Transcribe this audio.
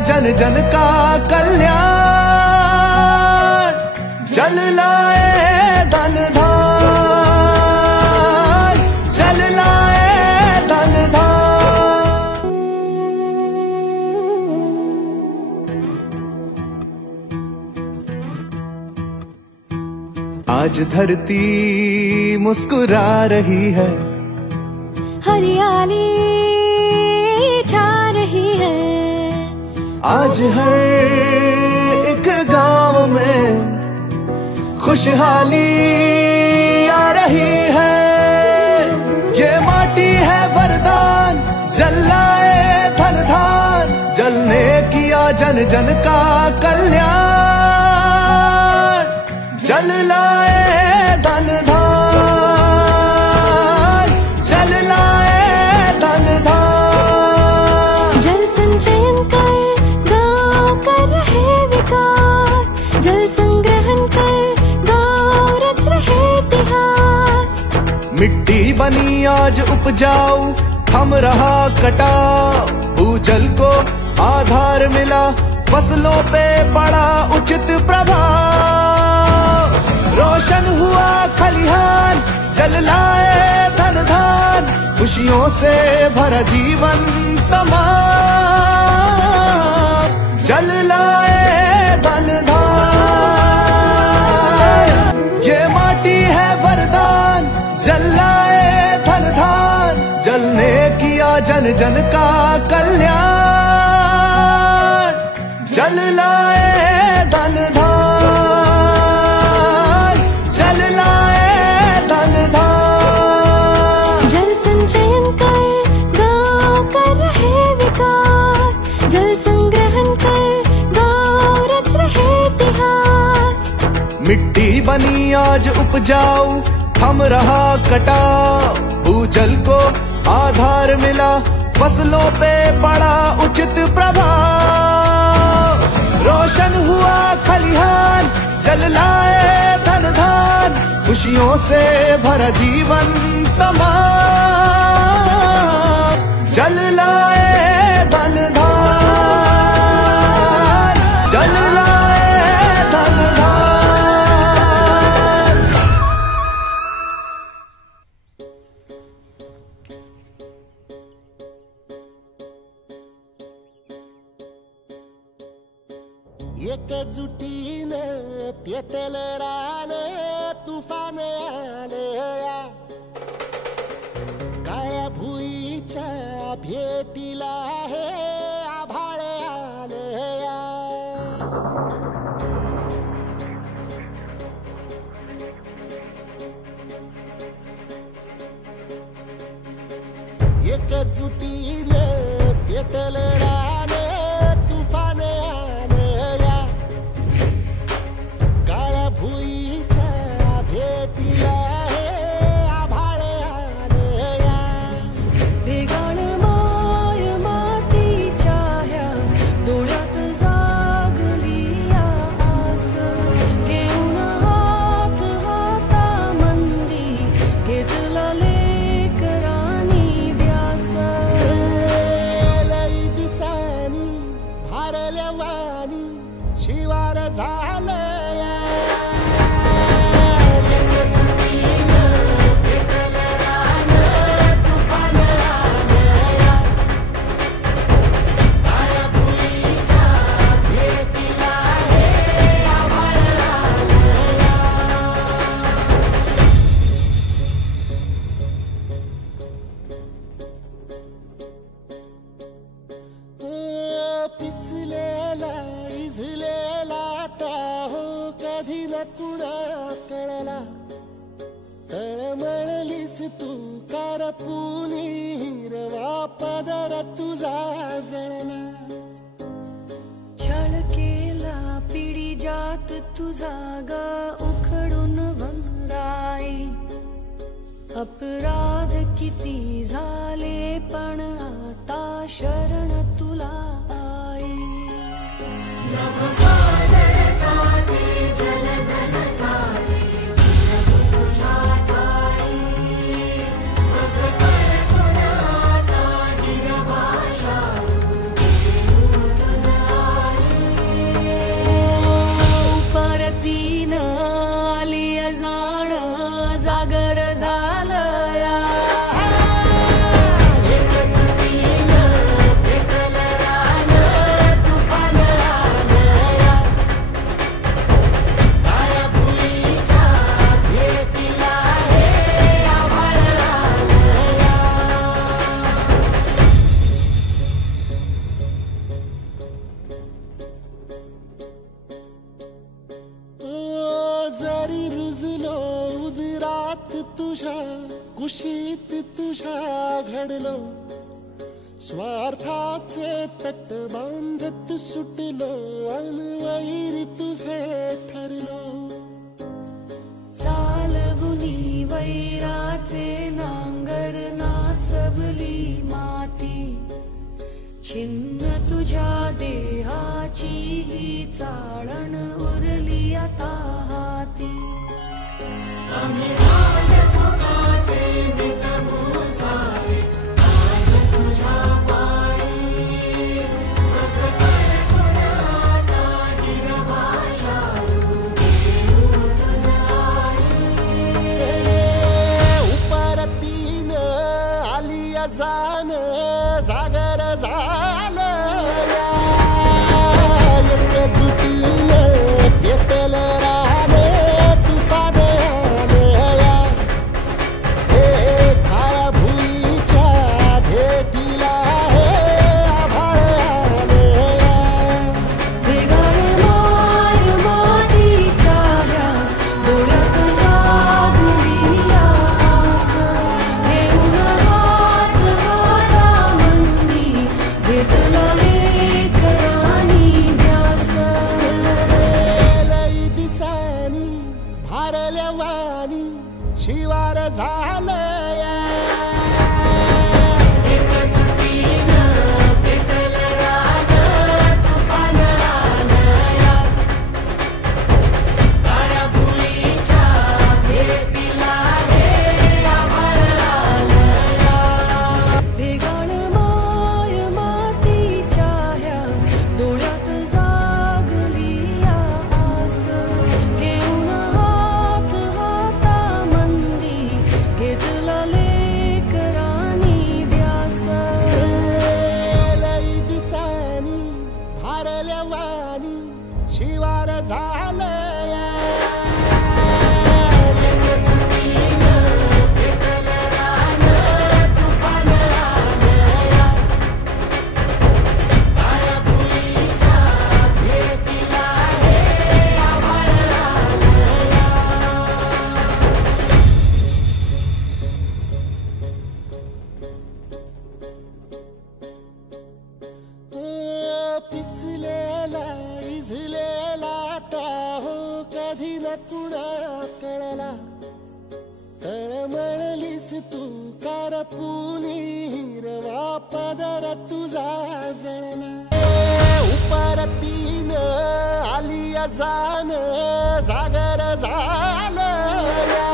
जन जन का कल्याण। जल लाए धन धान, जल लाए धन धान। आज धरती मुस्कुरा रही है, हरियाली छा रही है। आज हर एक गांव में खुशहाली आ रही है। ये माटी है वरदान, जल लाए धन धान। जलने किया जन जन का कल्याण। जल लाए धन धान, जल लाए धन धान। जल संचयन कर गाँव कर रहे विकास। जल संग्रहण कर गाँव रच रहे इतिहास। मिट्टी बनी आज उपजाऊ, थम रहा कटाव। भूजल को आधार मिला, फसलों पे पड़ा उचित प्रभाव। रोशन हुआ खलिहान, जल लाए धन धान। खुशियों से भरा जीवन तमाम। जल लाए धन धान। ये माटी है वरदान, जल लाए धन धान। जलने किया जन जन का कल्याण। जल लाए धन धान, जल लाए धन धान। जल संचयन कर गाँव कर रहे विकास। जल संग्रहण कर गाँव रच रहे इतिहास। मिट्टी बनी आज उपजाऊ, थम रहा कटाव। भूजल को आधार मिला, फसलों पे पड़ा उचित प्रभाव। रोशन हुआ खलिहान, जल लाए धन धान। खुशियों से भरा जीवन तमाम। जल लाए धन धान, जल लाए धन धान। एकजुटीनं पेटलं रान, तुफान आलया। काळ्या भुईच्या भेटीला हे आभाळ आलया। एकजुटीनं पेटलं रान, तुफान आलया। काळ्या भुईच्या भेटीला हे आभाळ आलया। ढगाळ माय मातीच्या ह्या डोळ्यात जागली या आस। घेऊन हात हातामंदी घेतला लेकरांनी ध्यास। लई दिसानी भारल्या वाणी शिवार झालया। पिचलेला इझलेला टाहो कधी न कुणा कळला। तळमळलीस तू करपुनी हिरवा पदर तुझा जळला। छळ केला पिढी जात तुझा ग उखडून वनराई। अपराध किती झाले पण आता शरण तुला आई। कुशीत तुझ्या घडलो, स्वार्थाचे तट बांधत सुटलो, अनवैरी तुझे ठरलो. चालवुनी वैराचे नांगर नासवली माती, छिन्न तुझ्या देहाची ही चाळण उरली आता हाती. उपरतीन आलिया जान जागर झालं या, एकजुटीन पेटल रान तुफान आलं या. हे काळ्या भुईच्या भेटीला हे आभाळ आलं या. ढगाळ माय मातीच्या ह्या डोळ्यात जागली आस, घेऊन हात हातामंदी घेतला लेकरांनी ध्यास. लई दिसानी भारल्या वाणी शिवार झालं या. ढगाळ माय मातीच्या ह्या डोळ्यात जागली आस, घेऊन हात हातामंदी घेतला लेकरांनी ध्यास. लई दिसानी भारल्या वाणी शिवार झालं या. पिचलेला इझलेला टाहो कधी न कुणा कळला, तळमळलीस तू कारपुनी हिरवा पदर तुझा जळला. उपरतीन आलिया जान जागर झालं या.